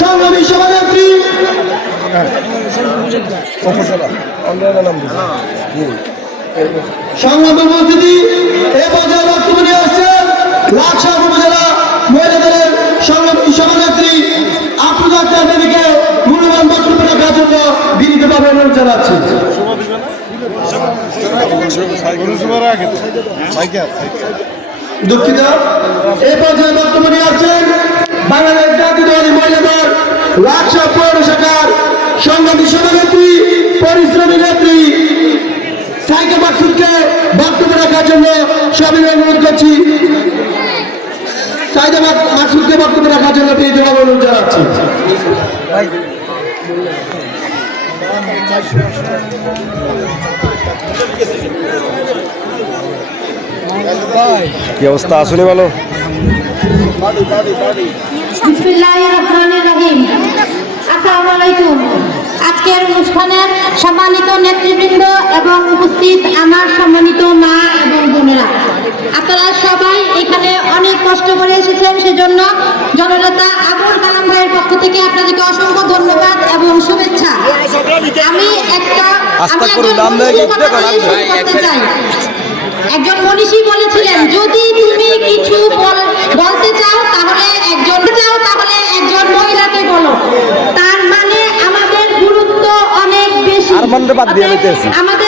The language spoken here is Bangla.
সংগ্রামী সভানেত্রী সংগ্রামী উপস্থিতি এ পর্যায়ে বক্তব্য নিয়ে আসছেন লাকসাম উপজেলা মহিলা দলের সংগ্রামী সভানেত্রী আফরোজা আক্তার দেবীকে মূল্যবান বক্তব্য রাখার জন্য বিনীতভাবে অনুরোধ জানাচ্ছি। দুঃখিত, এ পর্যায়ে বক্তব্য নিয়ে আসছেন বাংলাদেশ জাতীয়তাবাদী মহিলা দল লাকসাম পৌর শাখার সংগ্রামী সভানেত্রী পরিশ্রমী নেত্রী সাইকে মাকসুদকে বক্তব্য রাখার জন্য সবিনয় অনুরোধ করছি। সাইদা মাকসুদকে বক্তব্য রাখার জন্য বিনীতভাবে অনুরোধ জানাচ্ছি। কি অবস্থা আসলে বলো? বিসমিল্লাহির রহমানির রহিম। আসসালামু আলাইকুম। আজকের অনুষ্ঠানের সম্মানিত নেতৃবৃন্দ এবং উপস্থিত আমার সম্মানিত মা এবং বোনেরা, আপনারা সবাই এখানে অনেক কষ্ট করে এসেছেন, সেজন্য জননেতা আবুল কালাম ভাইয়ের পক্ষ থেকে আপনাদেরকে অসংখ্য ধন্যবাদ এবং শুভেচ্ছা। আমি একজন মনীষী বলেছিলেন, যদি তুমি কিছু বলতে চাও তাহলে একজন মহিলাকে বলো। তার মানে আমাদের গুরুত্ব অনেক বেশি। আমাদের